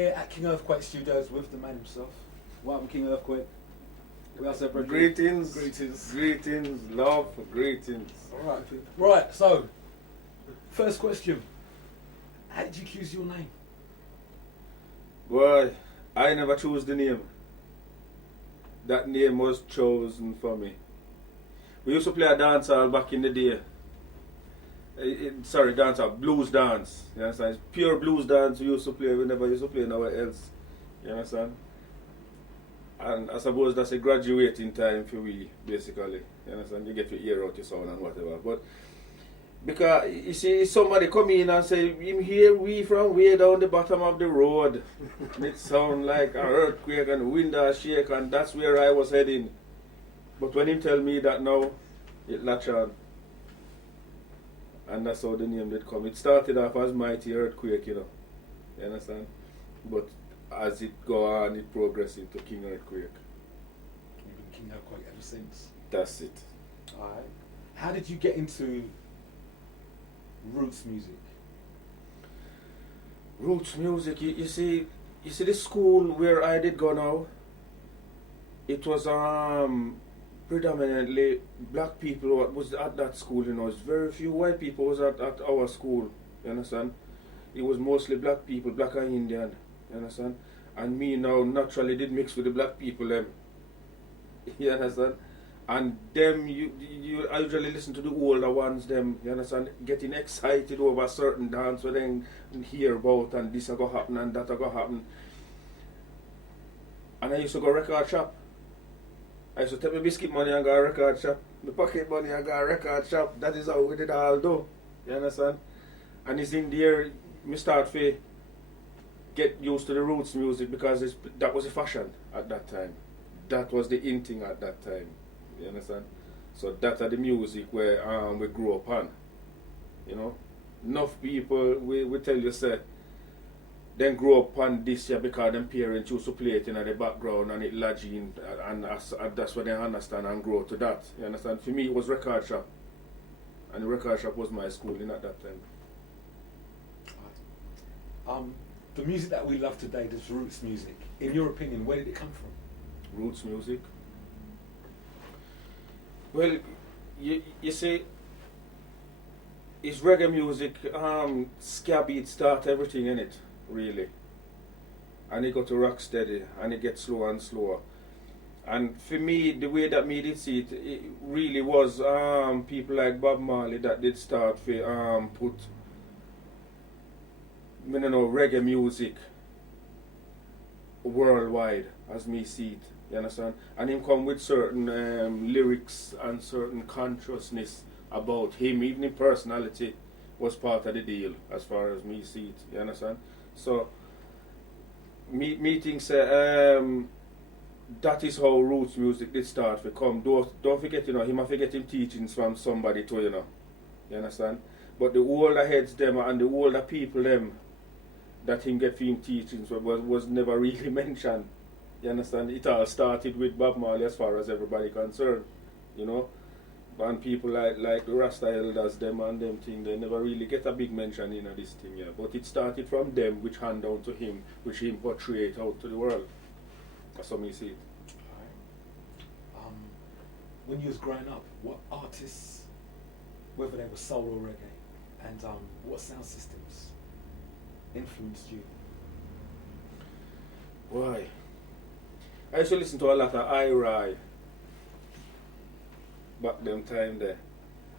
here at King Earthquake Studios with the man himself. Welcome, King Earthquake. We are separate. Greetings. Greetings. Greetings. Love. Greetings. Alright. Right, so, first question. How did you choose your name? Boy, I never chose the name. That name was chosen for me. We used to play a dance hall back in the day. Dance hall, blues dance. You understand? It's pure blues dance we used to play. We never used to play nowhere else. You understand? And I suppose that's a graduating time for we, basically. You understand? You get to hear out your sound and whatever. But because you see somebody come in and say, "I'm here we from way down the bottom of the road." And it sound like an earthquake and wind a shake, and that's where I was heading. But when him tell me that now, it latch on. And that's how the name did come. It started off as Mighty Earthquake, you know. You understand? But as it go on, it progressed into King Earthquake. You've been King Earthquake ever since. That's it. Alright. How did you get into roots music? Roots music, you see the school where I did go now, it was predominantly black people what was at that school, you know. It's very few white people was at our school, you understand? It was mostly black people, black and Indian, you understand? And me now naturally did mix with the black people them. You understand? And them I usually listen to the older ones them, you understand, getting excited over a certain dance where then hear about and this a go happen and that a go happen. And I used to go record shop. I used to take my biscuit money and go record shop. My pocket money and go record shop. That is how we did all do. You understand? And it's in there me start to get used to the roots music because that was a fashion at that time. That was the in thing at that time. You understand? So that are the music where we grew up on. You know? Enough people we tell you say then grow up on this year because them parents used to play it in the background and it lodge in and that's what they understand and grow to that. You understand? For me it was record shop. And the record shop was my schooling at that time. The music that we love today, this roots music, in your opinion, where did it come from? Roots music? Well, you see, it's reggae music, ska beat start everything in it, really. And it got to rock steady, and it gets slower and slower. And for me, the way that me did see it, it really was people like Bob Marley that did start to put, I don't know, reggae music worldwide, as me see it. You understand? And him come with certain lyrics and certain consciousness about him, even in personality, was part of the deal, as far as me see it. You understand? So, me think that is how roots music did start to come. Don't forget, you know, him have to get him teachings from somebody too, you know. You understand? But the older heads them and the older people them that him get him teachings was never really mentioned. You understand? It all started with Bob Marley as far as everybody concerned, you know. And people like the Rasta elders, them and them thing, they never really get a big mention in this thing, yeah. But it started from them, which hand down to him, which him portrayed out to the world. That's how me see it. Alright. When you was growing up, what artists, whether they were soul or reggae, and what sound systems influenced you? Why? I used to listen to a lot of IRI back them time there.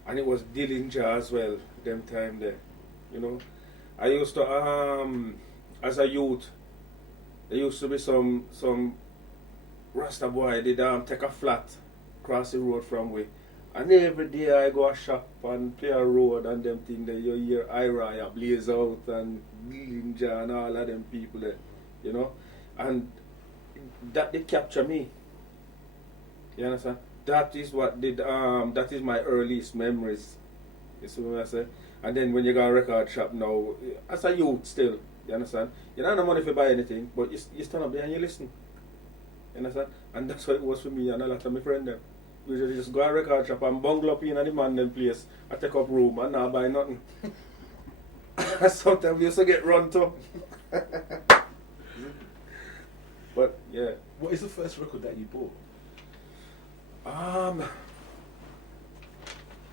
And it was Dillinger as well, them time there. You know? I used to as a youth, there used to be some Rasta boy did take a flat across the road from we. And every day I go a shop and play a road and them thing there, you hear IRI blaze out and Dillinger and all of them people there, you know? And that did capture me. You understand? That is what did that is my earliest memories. You see what I say? And then when you go a record shop now, as a youth still, you understand? You don't have no money to buy anything, but you stand up there and you listen. You understand? And that's what it was for me and a lot of my friends them. We just go a record shop and bungle up in the man them place. I take up room and not buy nothing. Sometimes we used to get run too. But yeah. What is the first record that you bought?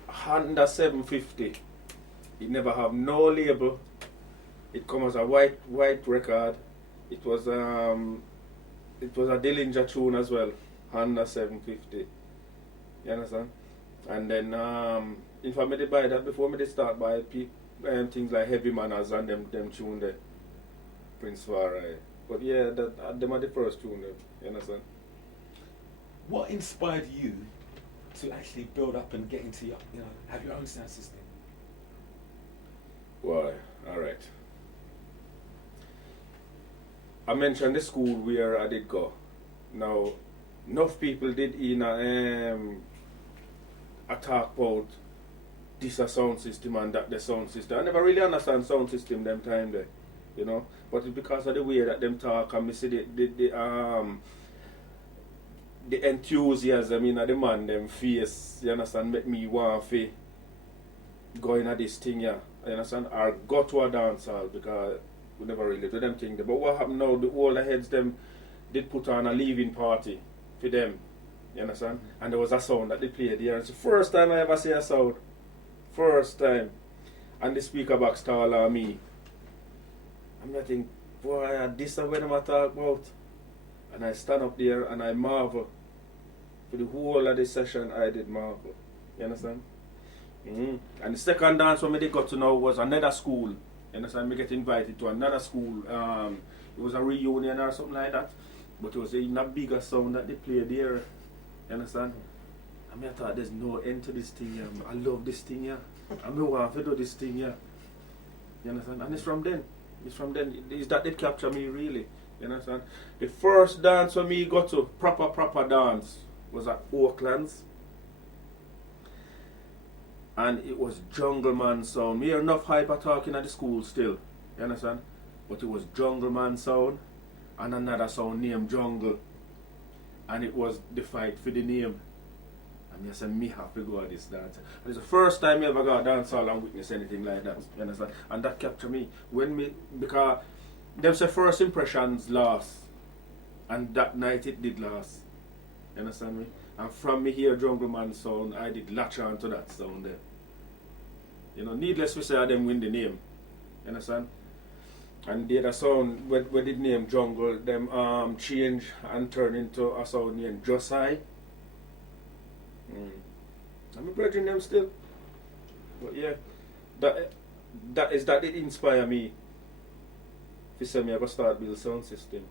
Honda 750. It never have no label. It come as a white record. It was a Dillinger tune as well. Honda 750. You understand? And then if I made buy that before me they start by things like Heavy Manners and them tune there. Prince Farai. But yeah, them are the first tune there. You understand? What inspired you to actually build up and get into have your own sound system? Why? Alright. I mentioned the school where I did go. Now, enough people did I talk about this a sound system and that the sound system. I never really understand sound system them time there, you know. But it's because of the way that them talk and me see the enthusiasm in the man them face, you understand, make me want to go in this thing, yeah. You understand? Or go to a dance hall because we never really do them thing there. But what happened now, the older heads them did put on a leaving party for them. You understand? And there was a sound that they played there. It's the first time I ever see a sound. First time. And the speaker box taller than me. I'm not thinking, boy, this is what I'm talking about. And I stand up there and I marvel. For the whole of the session, I did marvel. You understand? And the second dance when I got to know was another school. You understand? Me get invited to another school. It was a reunion or something like that. But it was in a bigger sound that they played there. You understand? I mean, I thought there's no end to this thing here. I love this thing here. I want to do this thing here. You understand? And it's from then. It's that they capture me really. You understand? The first dance when me got to proper dance was at Oaklands. And it was Jungle Man sound. Me hear enough hyper talking at the school still. You understand? But it was Jungle Man sound and another sound named Jungle. And it was the fight for the name. And I said, me have to go at this dance. And it's the first time I ever got a dance hall and witness anything like that. You understand? And that captured me. Because them say first impressions last. And that night it did last. You understand me? And from me hear Jungle Man sound, I did latch on to that sound there. You know, needless to say, I them win the name. You understand? And the other sound, where did name Jungle, them change and turn into a sound named Josai. I'm bridging them still. But yeah, that it inspire me. If you say me, I go start build sound system.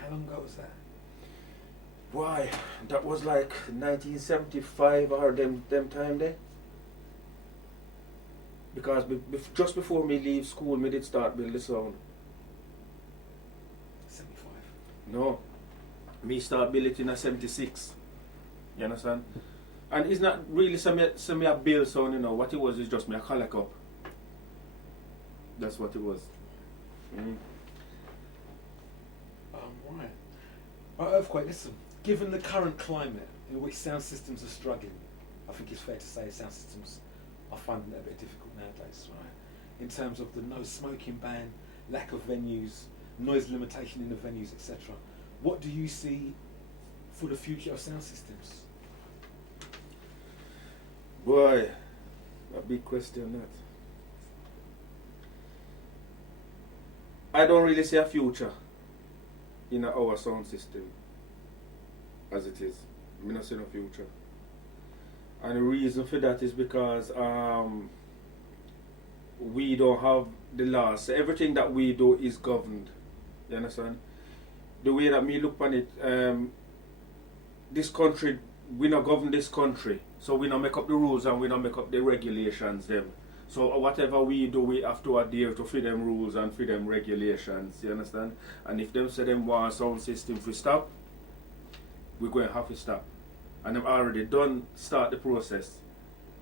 How long ago was that? Why? That was like 1975 or them time there. Because just before me leave school, me did start build the sound. 75? No. Me start build it in a 76. You understand? And it's not really some a build sound, you know. What it was is just me a collect up. That's what it was. Right. Earthquake, listen. Given the current climate in which sound systems are struggling, I think it's fair to say sound systems are finding it a bit difficult nowadays, right? In terms of the no smoking ban, lack of venues, noise limitation in the venues, etc. What do you see for the future of sound systems? Boy, a big question that. I don't really see a future in our sound system as it is. I don't see no future. And the reason for that is because we don't have the laws. So everything that we do is governed. You understand? The way that me look on it, this country, we not govern this country. So we not make up the rules and we not make up the regulations them. So whatever we do, we have to adhere to for them rules and for them regulations. You understand? And if them say them want sound system to stop, we're going to have to stop. And they've already done start the process.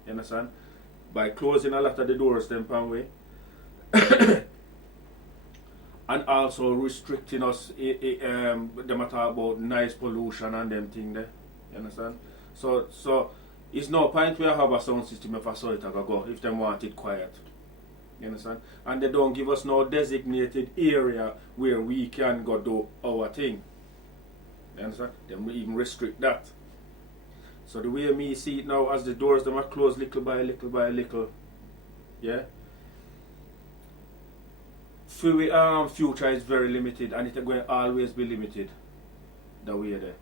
You understand? By closing a lot of the doors them pan way. And also restricting us them talk about noise pollution and them thing there. You understand? So it's no point we have a sound system if I saw it go if them want it quiet. You understand? And they don't give us no designated area where we can go do our thing. You understand? They even restrict that. So the way me see it now, as the doors them are closed little by little by little, yeah. Future is very limited, and it's going to always be limited. The way there.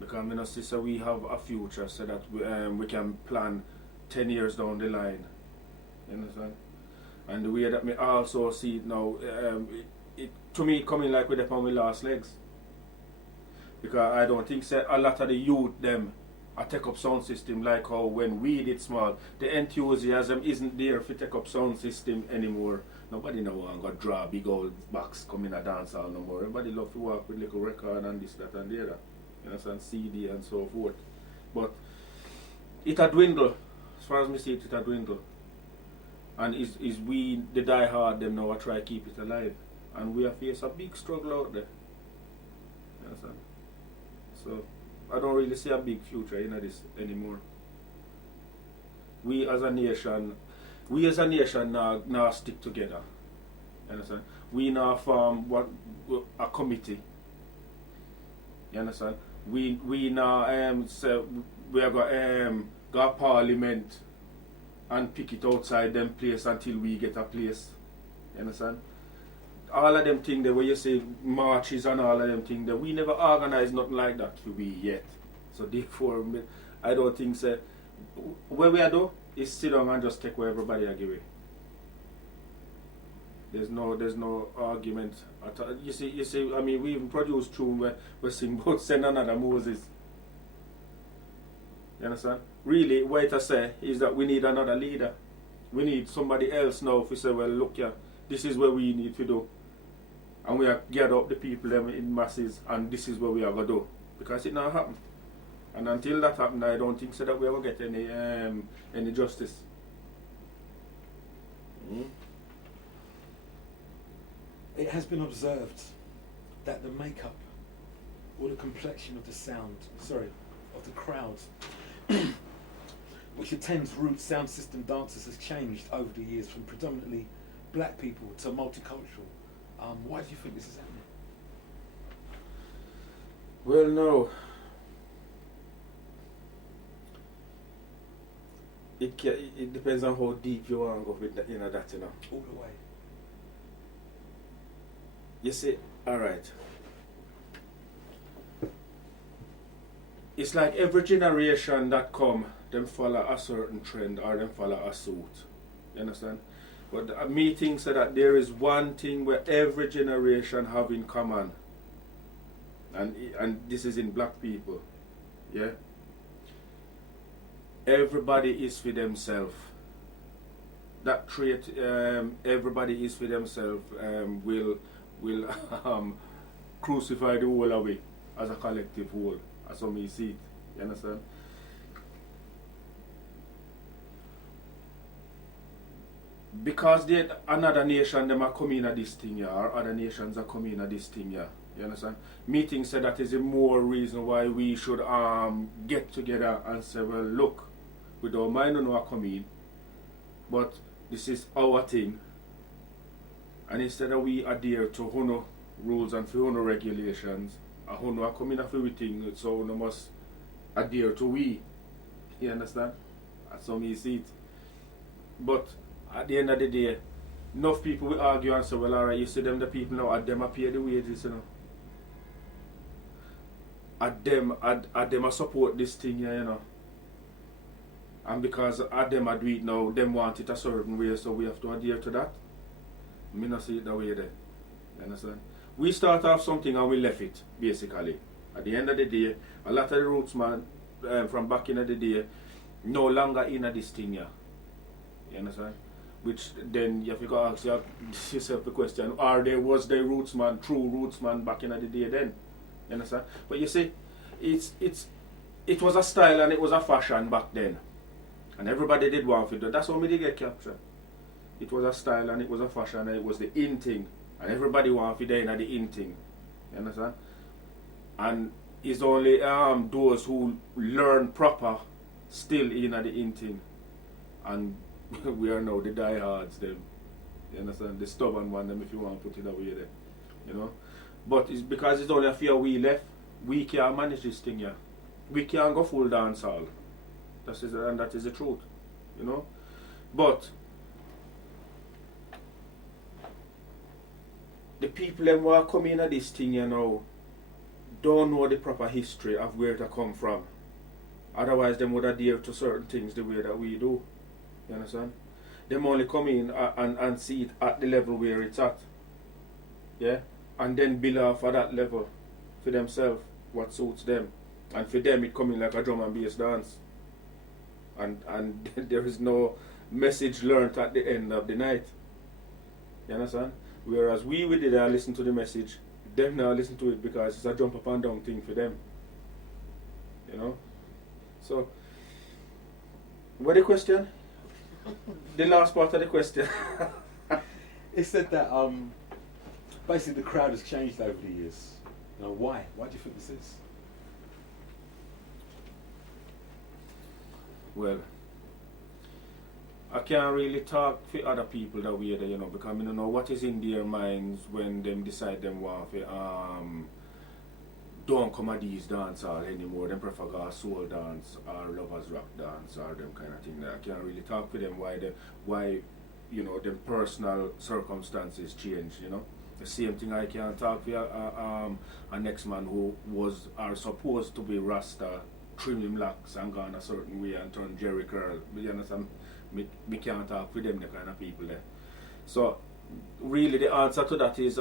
Because I see so we have a future so that we can plan 10 years down the line. You understand? And the way that me also see it now, it to me coming like with upon my last legs. Because I don't think so, a lot of the youth them I take up sound system like how when we did small, the enthusiasm isn't there for take up sound system anymore. Nobody now want to draw big old box come in a dance hall no more. Everybody love to work with little record and this, that and the other. You understand? CD and so forth. But it a dwindle. As far as me see it, it a dwindle. And is we the die hard them now I try to keep it alive. And we are face a big struggle out there. You understand? So I don't really see a big future in this anymore. We as a nation now stick together. You understand? We now form a committee. You understand? We now so we are go parliament and pick it outside them place until we get a place. You understand? All of them things there where you say marches and all of them things there, we never organize nothing like that for we yet. So therefore I don't think so. What we are do is sit down and just take what everybody are giving. There's no argument at all. You see I mean we even produce tune where we sing about send another Moses. You understand? Really what I say is that we need another leader. We need somebody else now if we say, well look here, this is what we need to do. And we are gather up the people them in masses and this is what we are going to do. Because it not happen. And until that happen, I don't think so that we ever get any justice. It has been observed that the makeup or the complexion of the of the crowd which attends Root sound system dances has changed over the years from predominantly black people to multicultural. Why do you think this is happening? Well, no. It depends on how deep you want to go with that, you know. All the way. You see, alright. It's like every generation that come, them follow a certain trend or them follow a suit. You understand? But me think so that there is one thing where every generation have in common. And this is in black people. Yeah? Everybody is for themselves. That trait, everybody is for themselves, will crucify the whole away as a collective whole. As some me see it. You understand? Because another nation them are coming at this thing here, or other nations are coming at this thing here. You understand? Meeting said that is a more reason why we should get together and say, well look, we don't mind on what coming, but this is our thing. And instead of we adhere to Huno rules and Huno regulations, Huno are coming after everything, so we must adhere to we. You understand? That's how me see it. But at the end of the day, enough people will argue and say, well alright, you see them the people now, at them are pay the wages, you know. At them support this thing here, you know. And because at them do it now, them want it a certain way, so we have to adhere to that. Me not see it that way there. You understand? We start off something and we left it, basically. At the end of the day, a lot of the roots man from back in the day no longer in this thing here. You understand? Which then you have to ask yourself the question, was the rootsman, true rootsman back in the day then? You understand? But you see, it was a style and it was a fashion back then. And everybody did want to do. That's how we did get captured. It was a style and it was a fashion and it was the in thing. And everybody want to be in the in thing. You understand? And it's only those who learn proper still in the in thing. And we are now the diehards, them. You understand? The stubborn one, them, if you want to put it away there. You know? But it's because it's only a few we left, we can't manage this thing here. We can't go full dance hall. And that is the truth. You know? But the people who are coming at this thing, you know, don't know the proper history of where to come from. Otherwise, them would adhere to certain things the way that we do. You understand? Them only come in and see it at the level where it's at. Yeah? And then build off of that level for themselves, what suits them. And for them, it coming like a drum and bass dance. And there is no message learnt at the end of the night. You understand? Whereas we did listen to the message, them now listen to it because it's a jump up and down thing for them. You know? So, what the question? The last part of the question. It said that basically the crowd has changed over the years. You know, why? Why do you think this is? Well, I can't really talk for other people that way, you know, because I don't know what is in their minds when them decide them want to don't come at these dance hall anymore. Them prefer go soul dance or lovers rock dance or them kind of thing. I can't really talk for them why you know them personal circumstances change. You know, the same thing I can't talk for a next man who was or supposed to be Rasta, trim him locks and gone a certain way and turn Jerry curl. You understand? Me can't talk for them, the kind of people there. So really the answer to that is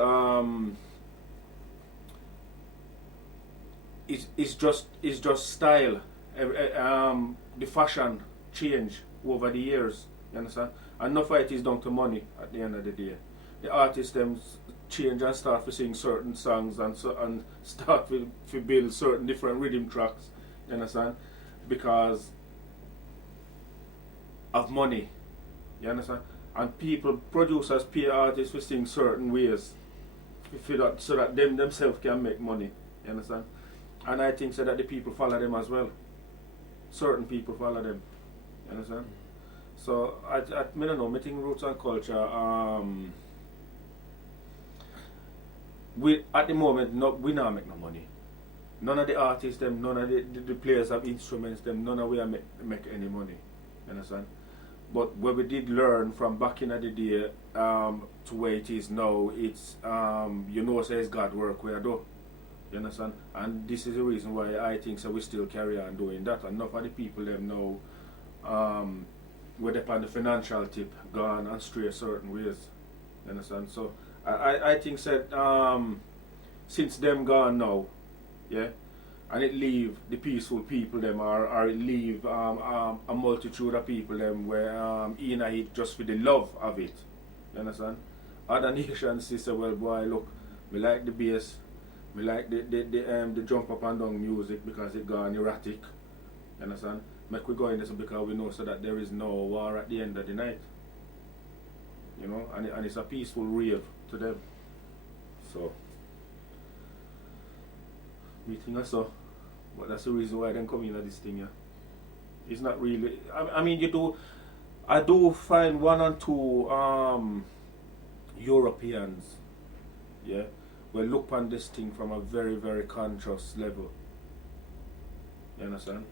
it's just style. The fashion change over the years. You understand? And enough of it is down to money at the end of the day. The artists them change and start to sing certain songs and start to build certain different rhythm tracks. You understand? Because of money. You understand? And producers pay artists to sing certain ways so that them themselves can make money. You understand? And I think so that the people follow them as well. Certain people follow them. You understand? So I don't know, I think roots and culture we at the moment we not make no money. None of the artists them, none of the players of instruments them, none of we make any money. You understand? But what we did learn from back in the day to where it is now, it's you know says God work where I do. You understand? And this is the reason why I think so we still carry on doing that. And enough of the people them now where they on the financial tip gone and stray certain ways. You understand? So I think that since them gone now, yeah, and it leave the peaceful people them or it leave a multitude of people them where in it just for the love of it. You understand? Other nations say, well boy, look, we like the bass, we like the jump up and down music because it gone erratic. You understand? Make we go in this because we know so that there is no war at the end of the night. You know, and it's a peaceful rave to them. So we think so. But that's the reason why I don't come in at this thing here. It's not really I mean I do find one or two Europeans, yeah, will look on this thing from a very, very conscious level. You understand?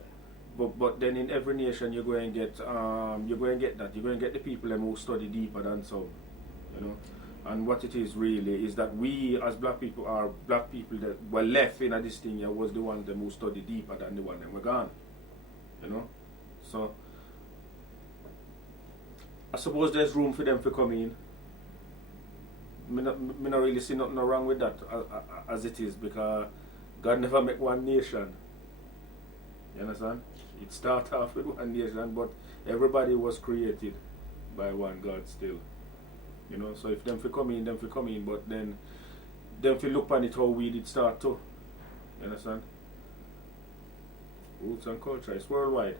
But then in every nation you're going to get that. You're going to get the people them who study deeper than some. You know? And what it is really is that we as black people that were left in this thing here was the ones them who study deeper than the one them were gone. You know? So I suppose there's room for them to come in. Me not really see nothing wrong with that as it is, because God never make one nation. You understand? It started off with one nation, but everybody was created by one God still. You know, so if them fi come in, but then them fi look on it how we did start too. You understand? Roots and culture, it's worldwide.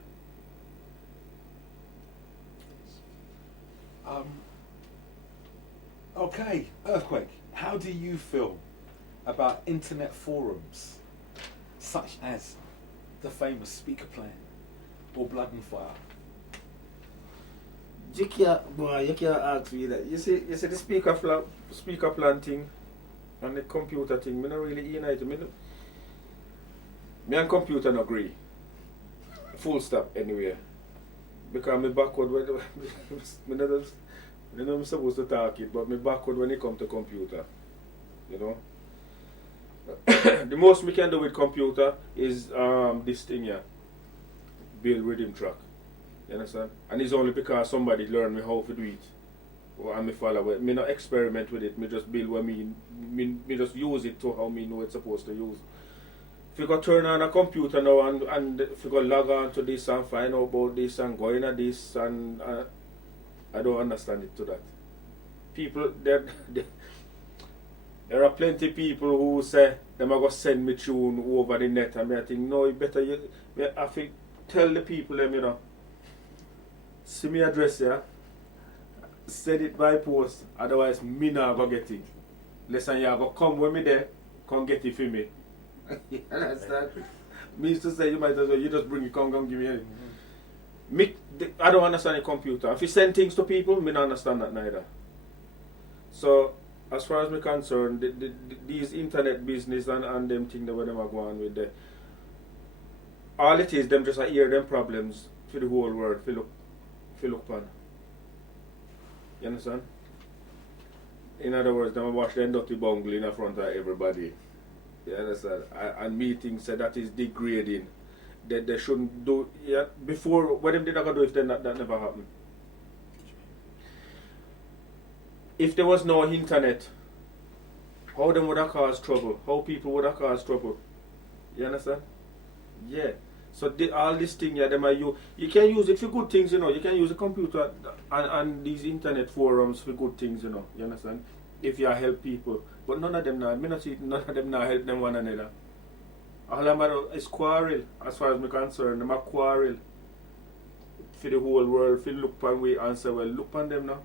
Okay, Earthquake, how do you feel about internet forums such as the famous Speaker Plan or Blood and Fire? You can't ask me that. You see the speaker planting and the computer thing, me not really united. Me and computer not agree. Full stop anyway. Because me backward when me know I'm supposed to talk it, but me backward when it come to computer. You know? The most we can do with computer is this thing here. Build rhythm track. You understand? And it's only because somebody learned me how to do it. And me follow it. Me not experiment with it. Me just build what me just use it to how me know it's supposed to use. If you go turn on a computer now and if you go log on to this and find out about this and go into this and I don't understand it to that. People there are plenty of people who say them are going to send me tune over the net and I think no, you better you have to tell the people them, you know. See me address here. Send it by post, otherwise me not go get it. Listen, you go come with me there, come get it for me. You understand? Me used to say you might as well, you just bring it, come give me it. I don't understand the computer. If you send things to people, me don't understand that neither. So, as far as me concerned, these internet business and them things that them are going with there, all it is, them just hear them problems for the whole world, for look upon. You understand? In other words, them watch them dirty bungle in front of everybody. You understand? And meetings say that is degrading. That they shouldn't do. Yeah, before, what them did not do if that never happened? If there was no internet, how them would have caused trouble? How people would have caused trouble? You understand? Yeah. So all this thing, yeah, them are you can use it for good things, you know. You can use a computer and these internet forums for good things, you know. You understand? If you help people, but none of them now. Me not see none of them now help them one another. All of them is quarrel, as far as I'm concerned. Them are quarrel for the whole world. For look upon we and say, well, look upon them now.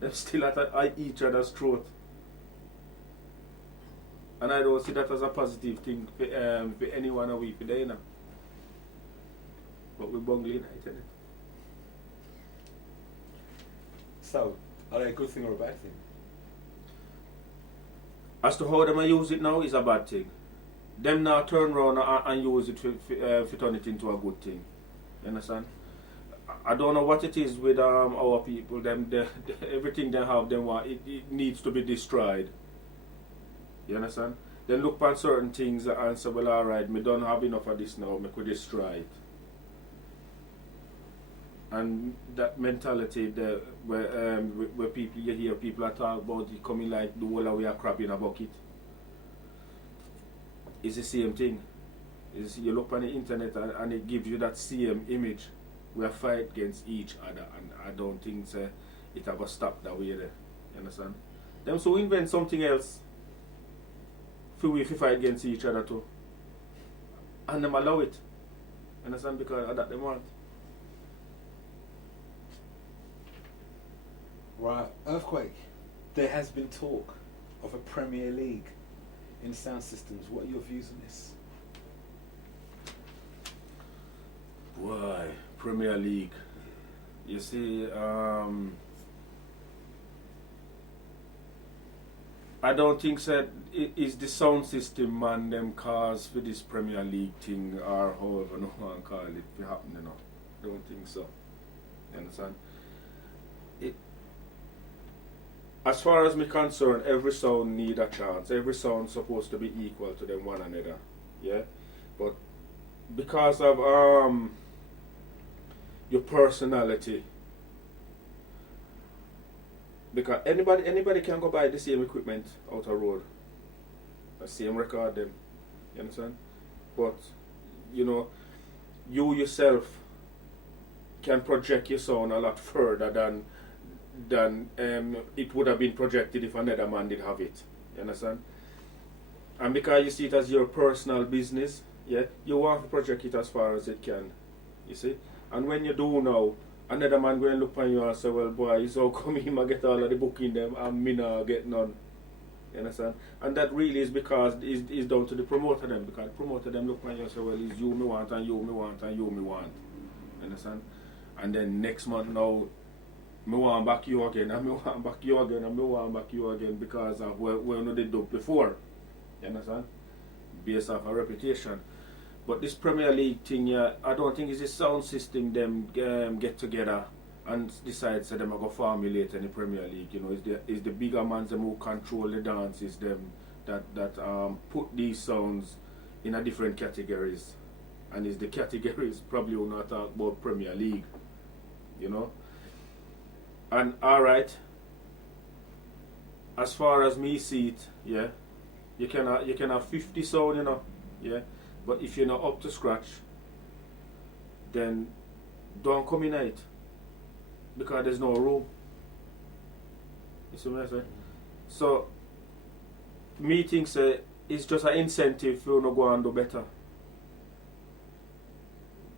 They're still at each other's throat. And I don't see that as a positive thing for anyone of we for there now. But we're bungling it, innit? So, are they a good thing or a bad thing? As to how them I use it now is a bad thing. Them now turn around and use it for turn it into a good thing. You understand? I don't know what it is with our people. Them everything they have, them want it needs to be destroyed. You understand? Then look at certain things and say, well, alright, me don't have enough of this now, me could destroy it. And that mentality there, where people, you hear people are talk about it coming like the whole of we are crap in a bucket. It's the same thing. You look on the internet and it gives you that same image. We are fight against each other, and I don't think it ever stop that way there. You understand? Them so invent something else for we fight against each other too. And them allow it. You understand? Because of that they want. Right, Earthquake. There has been talk of a Premier League in sound systems. What are your views on this? Why? Premier League. You see, I don't think that it is the sound system man them cause for this Premier League thing or however no one call it for happen, you know. Don't think so. You understand? As far as me concerned, every sound need a chance. Every sound supposed to be equal to them one another. Yeah? But because of your personality, because anybody can go buy the same equipment out of road. The same record them. You understand? But you know, you yourself can project your sound a lot further than it would have been projected if another man did have it. You understand? And because you see it as your personal business, yeah, you want to project it as far as it can. You see? And when you do now, another man go and look on you and say, well boy, so come him and get all of the booking them and me not get none. You understand? And that really is because it's down to the promoter them, because the promoter them look on you and say, well, it's you me want and you me want and you me want. You understand? and then next month now, me want back you again, and me want back you again, and me want back you again because of what we did do before. You understand? Based off a reputation. But this Premier League thing, yeah, I don't think it's a sound system them get together and decide so them go formulate in the Premier League. You know, it's the bigger mans them who control the dances them that put these sounds in a different categories. And it's the categories probably will not talk about Premier League. You know? And alright, as far as me see it, yeah, you can have 50 sound, you know, yeah. But if you're not up to scratch, then don't come in it because there's no room. You see what I say? So me think say it's just an incentive for you to go and do better.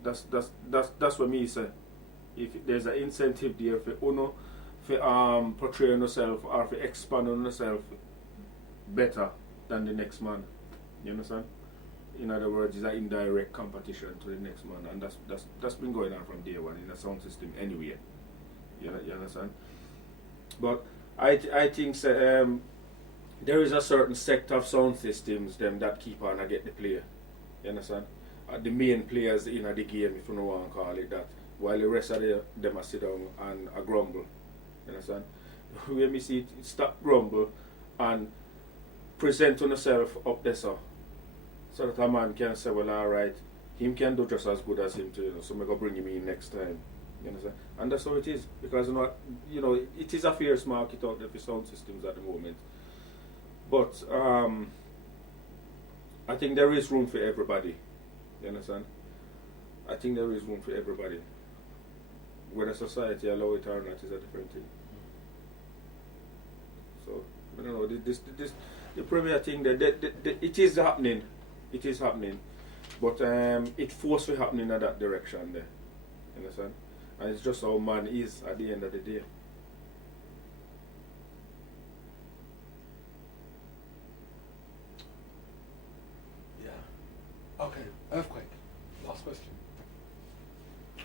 That's what me say. If there's an incentive there for you for portraying yourself or for expanding yourself better than the next man. You understand? In other words, it's an indirect competition to the next man, and that's been going on from day one in the sound system anyway. You understand? But I think there is a certain sect of sound systems them that keep on and get the player. You understand? The main players in the game, if you don't want to call it that, while the rest of them are sit down and grumble. You understand? When we see it, stop grumble and present on yourself up there, so that a man can say, well, alright, him can do just as good as him too, you know, so I'm going to bring him in next time. You understand? And that's how it is, because you know, it is a fierce market out there for sound systems at the moment. But I think there is room for everybody. You understand? I think there is room for everybody. Whether society allow it or not is a different thing. So, I don't know, the Premier thing, it is happening. It is happening. But it forcefully happening in that direction there. You understand? And it's just how man is at the end of the day. Yeah. Okay, earthquake. Last question.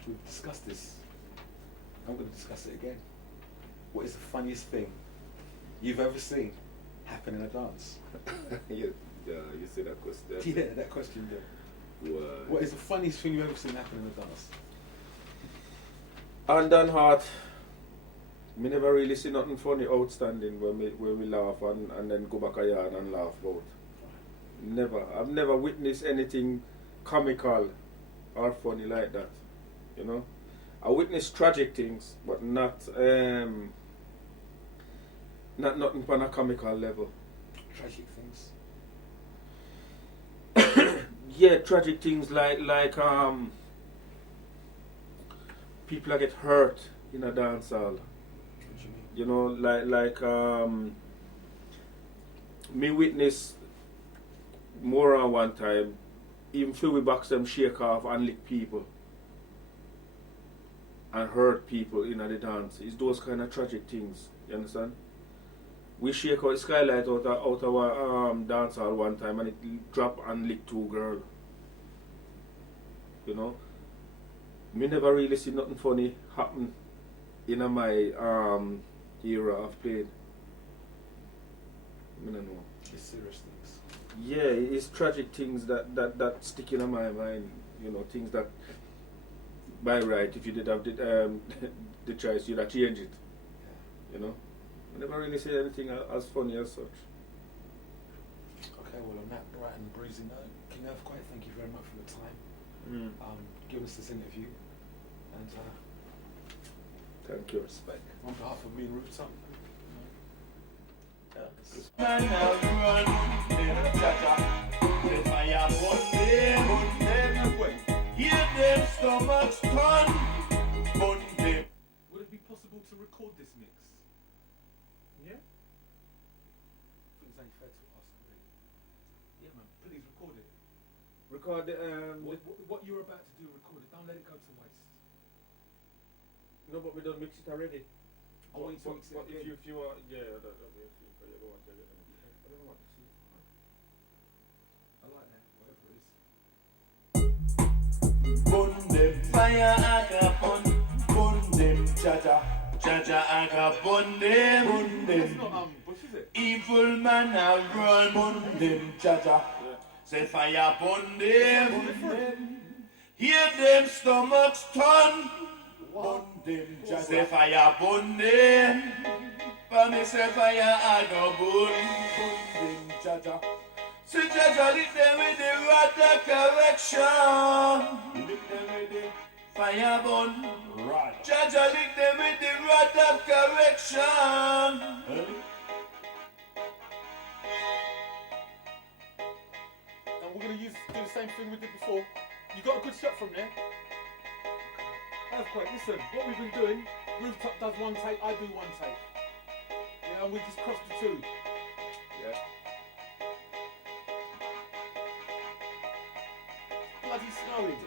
We've discussed this. I'm going to discuss it again. What is the funniest thing you've ever seen happen in a dance? You see that question? Yeah, that question there. What is the funniest thing you've ever seen happen in a dance? Undone heart. Me never really see nothing funny outstanding when we laugh and then go back a yard and laugh about. Never. I've never witnessed anything comical or funny like that. You know? I witnessed tragic things, but not nothing on a comical level. Tragic things? Yeah, tragic things like people that get hurt in a dance hall. What do you mean? You know, like me witness more than one time, even feel we box them shake off and lick people and hurt people in the dance. It's those kind of tragic things, you understand? We shake out the skylight out of our dance hall one time and it dropped and licked 2 girls. You know? Me never really see nothing funny happen in my era of playing. I don't know. It's serious things. Yeah, it's tragic things that stick in my mind. You know, things that by right, if you did have the choice, you'd have changed it. Yeah. You know? I never really say anything as funny as such. Okay, well on that bright and breezy note, King Earthquake, thank you very much for your time. Giving us this interview. And thank you. Respect. On behalf of me and Rooftop. Would it be possible to record this mix? Yeah? I think it's only fair to ask, really. Yeah, man. Please record it. Record what you're about to do, record it. Don't let it go to waste. No, but we don't mix it already. I want you to mix it again. If you want, yeah, I don't know if you don't want to get it. I don't know what this is. I like that, whatever it is. Burn the fire, I got Jaja, Jaja aga bun them. That's not Bush, is it? Evil man a run. Bun them, Jaja. Say fire bun them. Hear them stomachs turn. Bun them, Jaja. Say fire bun them. For me say fire aga bun. Bun them, Jaja. Say Jaja lick them with the rod of correction. Lick them with the fire bun. Right. Jaja lick them with the rod of correction. And we're going to do the same thing we did before. You got a good shot from there. Earthquake, listen, what we've been doing, Rooftop does one take, I do one take. Yeah, and we just cross the two. Yeah. Bloody snowing.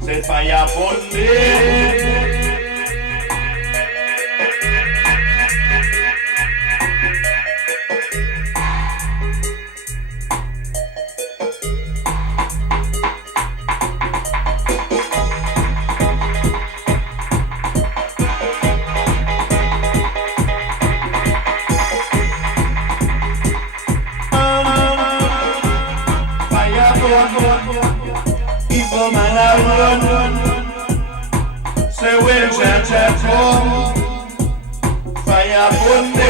Set fire upon me. People man I run. Say when Chap come, fire upon me.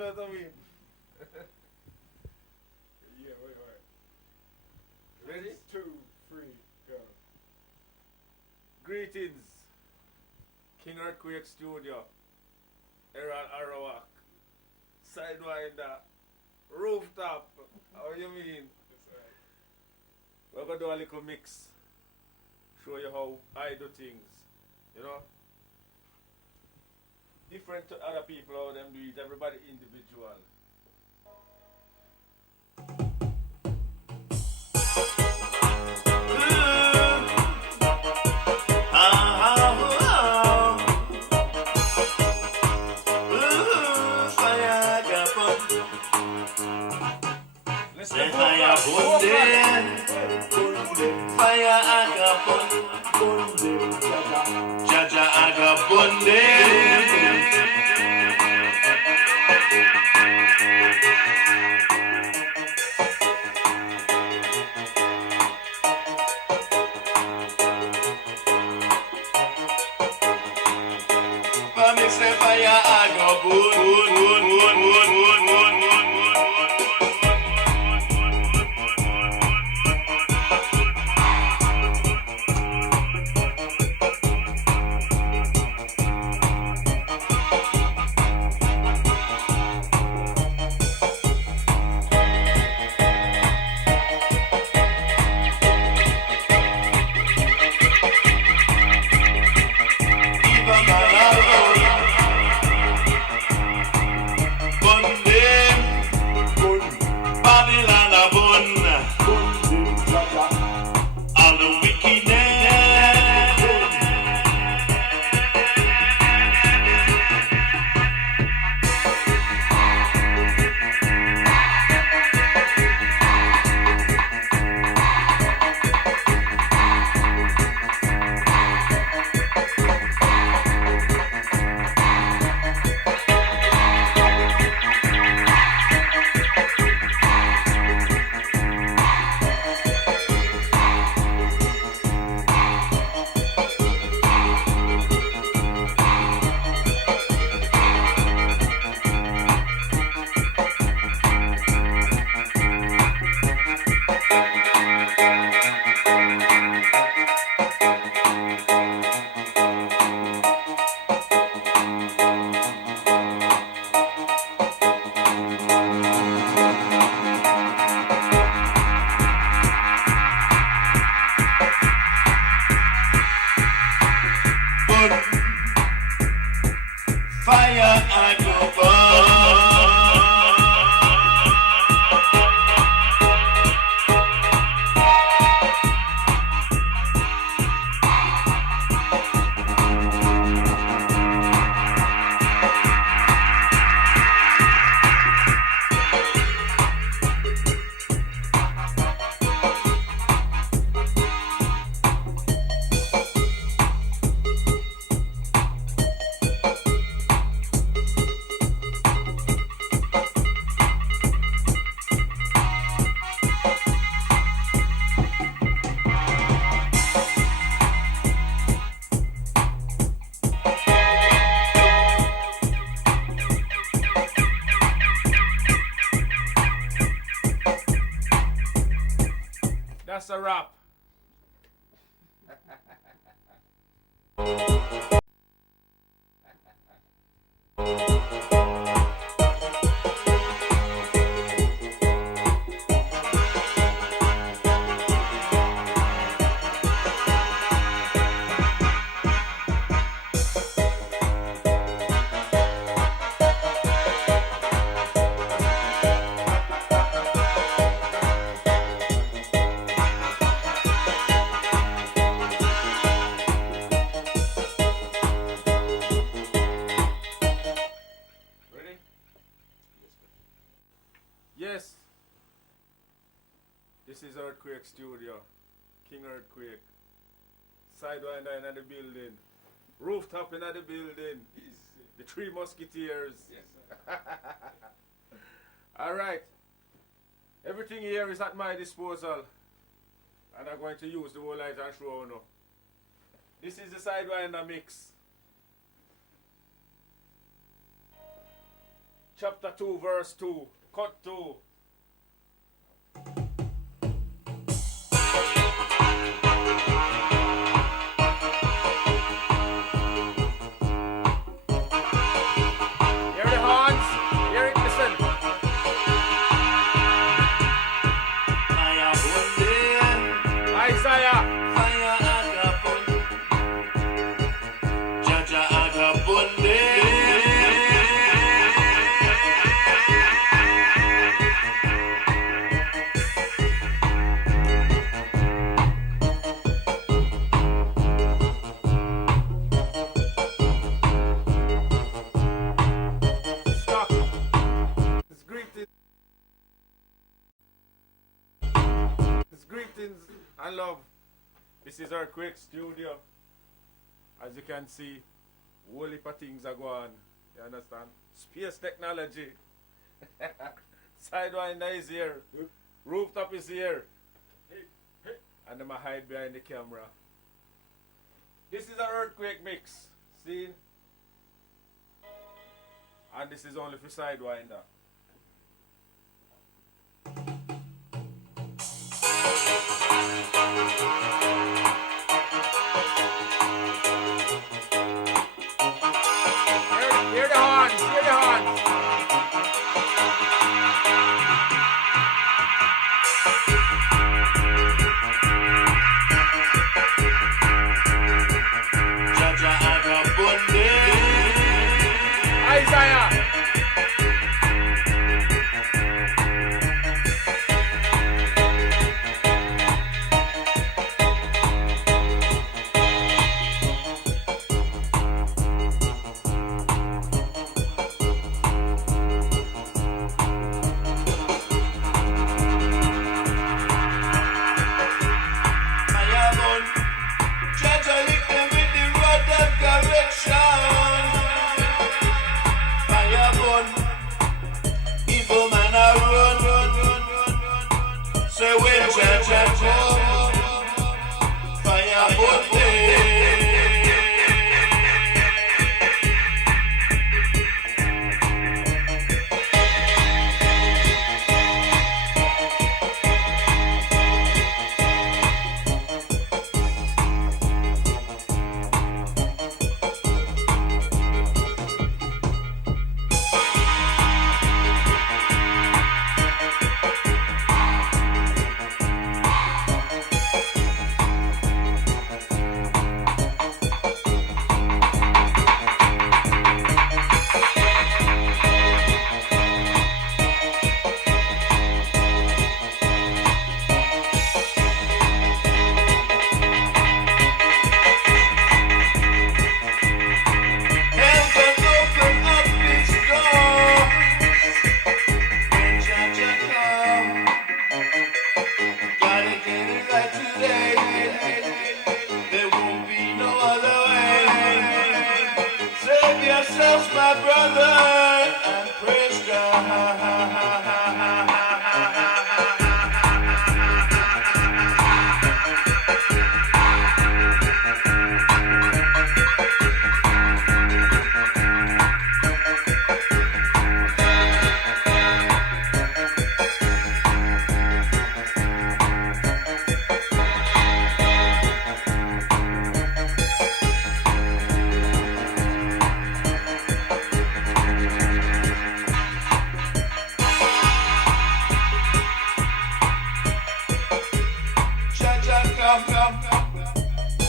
know what I mean? Yeah, wait. Ready? 2, 3, go. Greetings, King Earthquake Studio, Errol Arawak, Sidewinder, Rooftop. How you mean? That's right. We're gonna do a little mix. Show you how I do things. You know? Different to other people, how them do it. Everybody individual. Let's go. Fire agapon, Jaja agabonde. Mami say fire Babylon a bun, all the wickedness. Fire I go That's a wrap. Ready? Yes. This is Earthquake Studio. King Earthquake. Sidewinder in the building. Rooftop in the building. The Three Musketeers. Yes, sir. Alright. Everything here is at my disposal. And I'm going to use the whole light and show now. This is the Sidewinder mix. chapter 2, verse 2, cut 2. Hear the horns? Hear it, listen. Fire burn Isaiah. fire aga burn. Jaja aga burn Stop. It's greetings. It's greetings and love. This is Earthquake Studio. As you can see, whole heap of things are going. You understand? Space technology. Sidewinder is here. Rooftop is here. And them a hide behind the camera. This is an earthquake mix. See? And this is only for Sidewinder. Hear the horns, hear the horns. Jaja aga burn Isaiah. fire burn. Jaja lick them with the rod of correction. Fire burn. Evil man a run. Say when Jaja come, fire burn them. My brother, and praise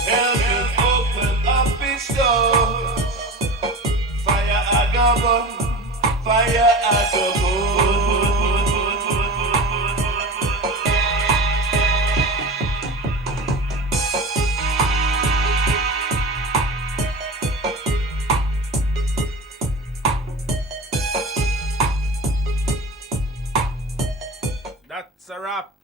Heaven open up its doors. Fire agabon, fire agabon. That's a wrap.